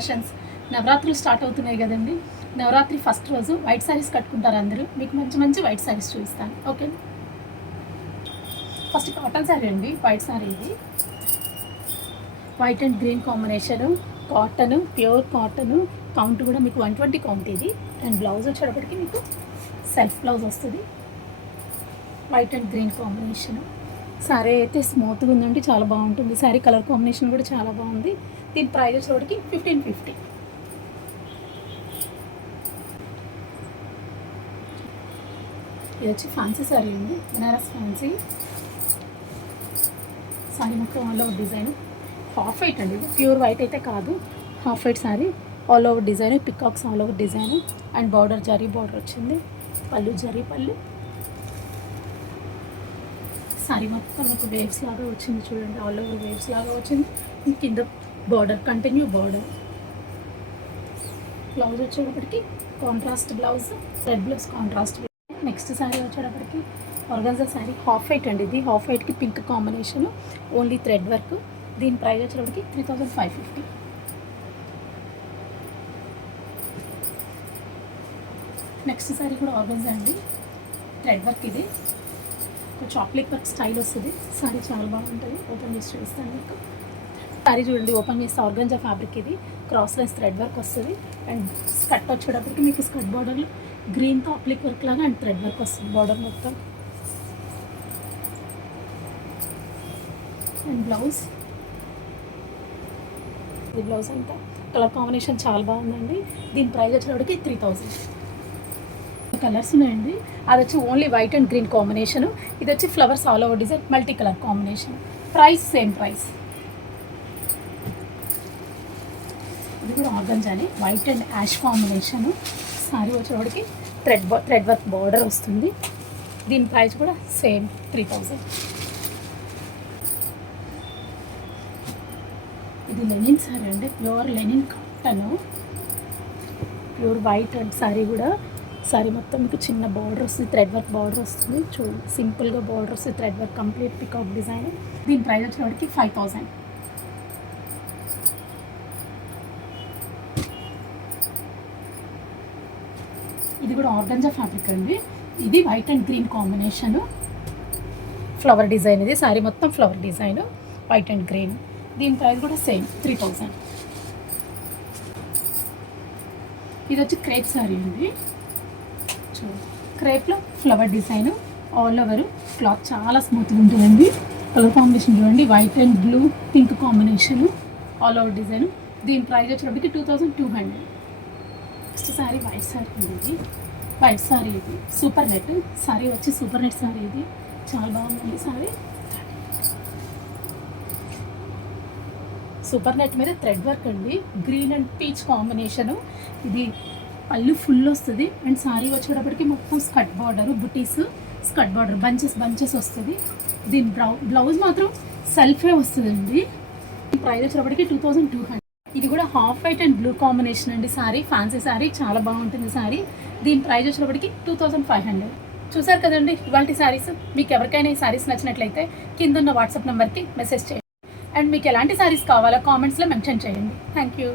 Fashions. నవరాత్రులు start అవుతున్నాయి కదండి. నవరాత్రి ఫస్ట్ రోజు వైట్ శారీస్ కట్టుకుంటారు అందరూ. మీకు మంచి మంచి వైట్ శారీస్ చూపిస్తాను. ఓకే, ఫస్ట్ కాటన్ శారీ అండి. వైట్ శారీ ఇది white and green combination, cotton, pure cotton. Count కూడా మీకు 120 కౌంట్ ఇది. అండ్ బ్లౌజ్ వచ్చేటప్పటికి మీకు సెల్ఫ్ బ్లౌజ్ వస్తుంది. White and green combination. Sari అయితే స్మూత్గా ఉందండి, చాలా బాగుంటుంది. శారీ కలర్ కాంబినేషన్ కూడా చాలా బాగుంది. దీని ప్రైస్ వచ్చేటప్పటికి 1550. ఇది వచ్చి ఫ్యాన్సీ శారీ అండి, బనారస్ ఫ్యాన్సీ శారీ. మొత్తం all over design. Half white అండి, ప్యూర్ వైట్ అయితే కాదు, half white sari. All over design, peacocks all over design. And border zari border వచ్చింది. పళ్ళు జరీ పళ్ళు. శారీ మొత్తం మీకు వేవ్స్ లాగా వచ్చింది చూడండి, ఆల్ ఓవర్ వేవ్స్ లాగా వచ్చింది. కింద బార్డర్, కంటిన్యూ బార్డర్. బ్లౌజ్ వచ్చేటప్పటికి contrast blouse, red blouse contrast. Next sari వచ్చేటప్పటికి ఆర్గాన్జా శారీ. హాఫ్ వైట్ అండి ఇది. హాఫ్ వైట్కి pink combination, only thread work. దీని ప్రైస్ వచ్చేటప్పటికి 3550. నెక్స్ట్ శారీ కూడా ఆర్గాన్జా అండి, థ్రెడ్ వర్క్. ఇది చాక్లెట్ వర్క్ స్టైల్ వస్తుంది. శారీ చాలా బాగుంటుంది. ఓపెన్ చేసి చూపిస్తాను మీకు. శారీ చూడండి, ఓపెన్ చేస్తే ఆర్గాన్జా ఫ్యాబ్రిక్. ఇది క్రాస్ లైన్స్ థ్రెడ్ వర్క్ వస్తుంది. అండ్ స్కర్ట్ వచ్చేటప్పటికి మీకు స్కర్ట్ బార్డర్లో గ్రీన్ టాప్లిక్ వర్క్ లాగా అండ్ థ్రెడ్ వర్క్ వస్తుంది బార్డర్ మొత్తం. అండ్ బ్లౌజ్, ఇది బ్లౌజ్ అంతా. కలర్ కాంబినేషన్ చాలా బాగుందండి. దీని ప్రైస్ వచ్చేటప్పటికి 3000. కలర్స్ ఉన్నాయండి. అది వచ్చి only white and green combination. ఇది వచ్చి flowers all over design, multi colour combination. Price same price. ఇది కూడా ఆర్గాన్జానే, white and ash combination. Sari వచ్చేవాడికి థ్రెడ్ వర్క్ బార్డర్ వస్తుంది. దీని ప్రైస్ కూడా సేమ్ 3000. ఇది లెనిన్ సారీ అండి, pure linen cotton, pure white and sari కూడా. సారీ మొత్తం మీకు చిన్న బార్డర్ వస్తుంది, థ్రెడ్ వర్క్ బార్డర్ వస్తుంది. చూడండి, సింపుల్గా బార్డర్ వస్తుంది, thread work complete peacock design. దీని ప్రైస్ వచ్చేవాడికి 5000. ఇది కూడా ఆర్గాన్జా ఫ్యాబ్రిక్ అండి. ఇది white and green combination, flower design. ఇది సారీ మొత్తం flower design, white and green. దీని ప్రైస్ కూడా సేమ్ 3000. ఇది వచ్చి క్రేప్ సారీ అండి. చూడండి, క్రేప్లో flower design all over. Cloth చాలా స్మూత్గా ఉంటుందండి. కలర్ కాంబినేషన్ చూడండి, white and blue pink combination, all over design. దీని ప్రైస్ వచ్చేటప్పటికి 2200. నెక్స్ట్ సారీ వైట్ సారీ ఉంది. వైట్ సారీ ఇది సూపర్ నెట్ సారీ వచ్చి సూపర్ నెట్ సారీ. ఇది చాలా బాగుంది సారీ. సూపర్ నెట్ మీద థ్రెడ్ వర్క్ అండి, గ్రీన్ అండ్ పీచ్ కాంబినేషను. ఇది పళ్ళు ఫుల్ వస్తుంది. అండ్ సారీ వచ్చేటప్పటికి మొత్తం స్కర్ట్ బార్డర్, బుటీస్ స్కర్ట్ బార్డర్, బంచెస్ వస్తుంది. దీని బ్లౌజ్ మాత్రం సెల్ఫే వస్తుందండి. ప్రైస్ వచ్చేటప్పటికి 2200. ఇది కూడా half white and blue combination అండి. సారీ ఫ్యాన్సీ సారీ, చాలా బాగుంటుంది సారీ. దీని ప్రైస్ వచ్చేటప్పటికి 2500. చూసారు కదండి ఇవాళ సారీస్. మీకు ఎవరికైనా ఈ సారీస్ నచ్చినట్లయితే కింద ఉన్న వాట్సాప్ నెంబర్కి మెసేజ్ చేయండి. అండ్ మీకు ఎలాంటి సారీస్ కావాలో కామెంట్స్లో మెన్షన్ చేయండి. Thank you.